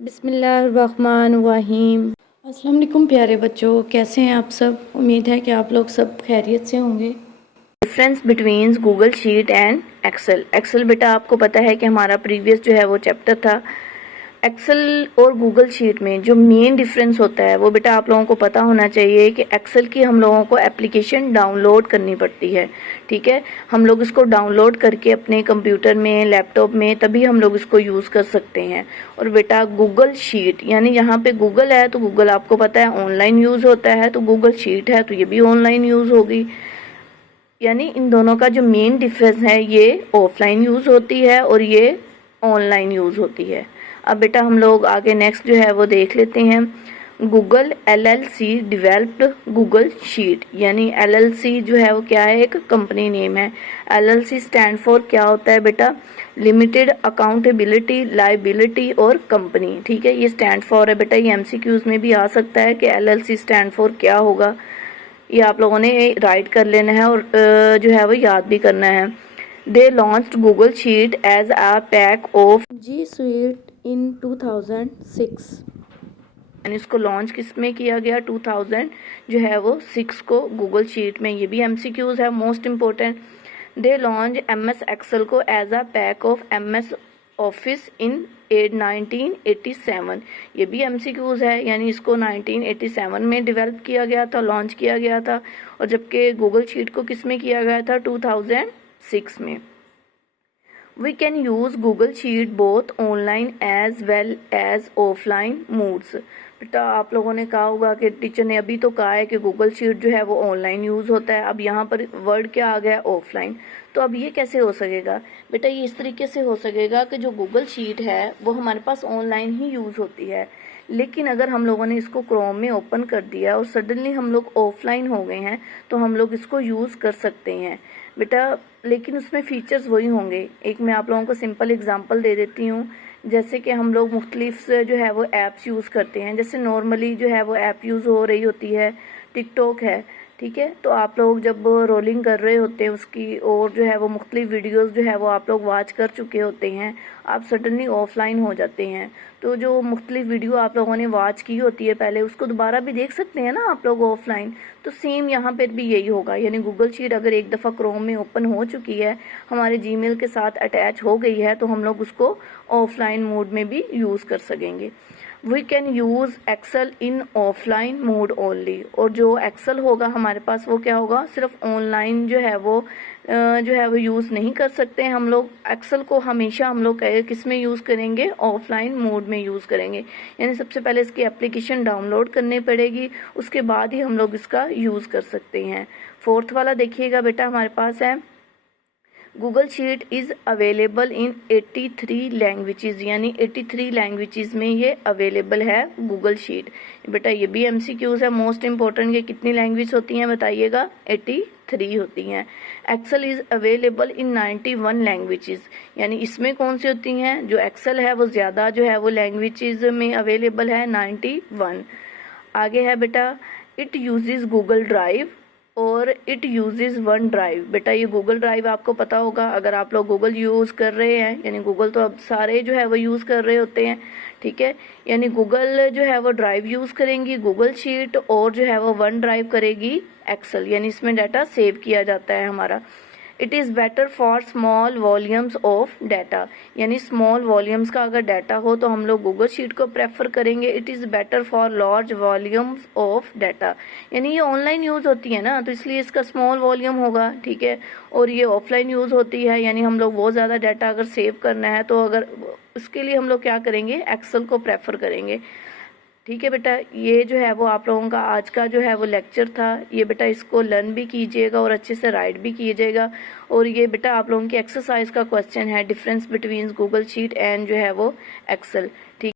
बिस्मिल्लाहिर्रहमानिर्रहीम। अस्सलाम वालेकुम प्यारे बच्चों, कैसे हैं आप सब। उम्मीद है कि आप लोग सब खैरियत से होंगे। Difference between Google sheet and Excel. Excel बेटा आपको पता है कि हमारा प्रीवियस जो है वो चैप्टर था। एक्सेल और गूगल शीट में जो मेन डिफरेंस होता है वो बेटा आप लोगों को पता होना चाहिए कि एक्सेल की हम लोगों को एप्लीकेशन डाउनलोड करनी पड़ती है। ठीक है, हम लोग इसको डाउनलोड करके अपने कंप्यूटर में, लैपटॉप में, तभी हम लोग इसको यूज़ कर सकते हैं। और बेटा गूगल शीट यानी यहाँ पे गूगल है तो गूगल आपको पता है ऑनलाइन यूज़ होता है, तो गूगल शीट है तो ये भी ऑनलाइन यूज़ होगी। यानी इन दोनों का जो मेन डिफरेंस है ये ऑफलाइन यूज़ होती है और ये ऑनलाइन यूज़ होती है। अब बेटा हम लोग आगे नेक्स्ट जो है वो देख लेते हैं। Google LLC developed Google sheet, यानी LLC जो है वो क्या है, एक कंपनी नेम है। LLC स्टैंड फॉर क्या होता है बेटा, लिमिटेड अकाउंटेबिलिटी लाइबिलिटी और कंपनी। ठीक है, ये स्टैंड फॉर है बेटा, ये MCQs में भी आ सकता है कि LLC स्टैंड फॉर क्या होगा। ये आप लोगों ने राइट कर लेना है और जो है वो याद भी करना है। They launched Google sheet as a pack of G suite in 2006। यानी इसको लॉन्च किस में किया गया, 2000 जो है वो 6 को गूगल शीट में। ये भी MCQs है most important. They launch MS Excel को as a pack of MS office in 1987। ये भी MCQs है, यानी इसको 1987 में डेवलप किया गया था, लॉन्च किया गया था। और जबकि गूगल शीट को किस में किया गया था, 2006 में। We can use Google Sheet both online as well as offline modes। बेटा आप लोगों ने कहा होगा कि टीचर ने अभी तो कहा है कि गूगल शीट जो है वो ऑनलाइन यूज़ होता है, अब यहाँ पर वर्ड क्या आ गया, ऑफलाइन। तो अब ये कैसे हो सकेगा बेटा, ये इस तरीके से हो सकेगा कि जो गूगल शीट है वो हमारे पास ऑनलाइन ही यूज़ होती है, लेकिन अगर हम लोगों ने इसको क्रोम में ओपन कर दिया और सडनली हम लोग ऑफलाइन हो गए हैं तो हम लोग इसको यूज़ कर सकते हैं बेटा, लेकिन उसमें फीचर्स वही होंगे। एक मैं आप लोगों को सिंपल एग्जांपल दे देती हूँ। जैसे कि हम लोग मुख्तलिफ जो है वो ऐप्स यूज़ करते हैं, जैसे नॉर्मली जो है वो ऐप यूज़ हो रही होती है, टिकटॉक है। ठीक है, तो आप लोग जब रोलिंग कर रहे होते हैं उसकी, और जो है वो मुख्तलिफ वीडियोस जो है वो आप लोग वॉच कर चुके होते हैं, आप सडनली ऑफलाइन हो जाते हैं, तो जो मुख्तलिफ वीडियो आप लोगों ने वॉच की होती है पहले, उसको दोबारा भी देख सकते हैं ना आप लोग ऑफलाइन। तो सेम यहाँ पर भी यही होगा, यानी गूगल शीट अगर एक दफ़ा क्रोम में ओपन हो चुकी है, हमारे जीमेल के साथ अटैच हो गई है, तो हम लोग उसको ऑफलाइन मोड में भी यूज़ कर सकेंगे। We can use Excel in offline mode only. और जो एक्सेल होगा हमारे पास वो क्या होगा, सिर्फ ऑनलाइन जो है वो यूज़ नहीं कर सकते हैं हम लोग। एक्सेल को हमेशा हम लोग किस में यूज़ करेंगे, ऑफलाइन मोड में यूज़ करेंगे। यानी सबसे पहले इसकी एप्लीकेशन डाउनलोड करनी पड़ेगी, उसके बाद ही हम लोग इसका यूज़ कर सकते हैं। फोर्थ वाला देखिएगा बेटा, हमारे पास है Google sheet is available in 83 languages, यानी 83 लैंग्वेजेस में ये अवेलेबल है गूगल शीट। बेटा ये भी MCQs है मोस्ट इम्पोर्टेंट, ये कितनी लैंग्वेज होती हैं बताइएगा, 83 होती हैं। Excel is available in 91 languages, यानी इसमें कौन सी होती हैं, जो एक्सेल है वो ज़्यादा जो है वो लैंग्वेजेस में अवेलेबल है, 91। आगे है बेटा, इट यूजेस गूगल ड्राइव और इट यूजेस वन ड्राइव। बेटा ये गूगल ड्राइव आपको पता होगा, अगर आप लोग गूगल यूज़ कर रहे हैं, यानी गूगल तो अब सारे जो है वो यूज़ कर रहे होते हैं। ठीक है, यानी गूगल जो है वो ड्राइव यूज़ करेंगी गूगल शीट, और जो है वो वन ड्राइव करेगी एक्सेल, यानी इसमें डाटा सेव किया जाता है हमारा। It is better for small volumes of data, यानी स्मॉल वॉल्यूम्स का अगर डाटा हो तो हम लोग गूगल शीट को प्रेफर करेंगे। It is better for large volumes of data, यानी ये ऑनलाइन यूज़ होती है ना, तो इसलिए इसका स्मॉल वॉल्यूम होगा। ठीक है, और ये ऑफलाइन यूज़ होती है, यानी हम लोग बहुत ज़्यादा डाटा अगर सेव करना है तो अगर उसके लिए हम लोग क्या करेंगे, एक्सेल को प्रेफर करेंगे। ठीक है बेटा, ये जो है वो आप लोगों का आज का जो है वो लेक्चर था। ये बेटा इसको लर्न भी कीजिएगा और अच्छे से राइट भी कीजिएगा। और ये बेटा आप लोगों की एक्सरसाइज का क्वेश्चन है, difference between Google sheet and जो है वो एक्सेल। ठीक।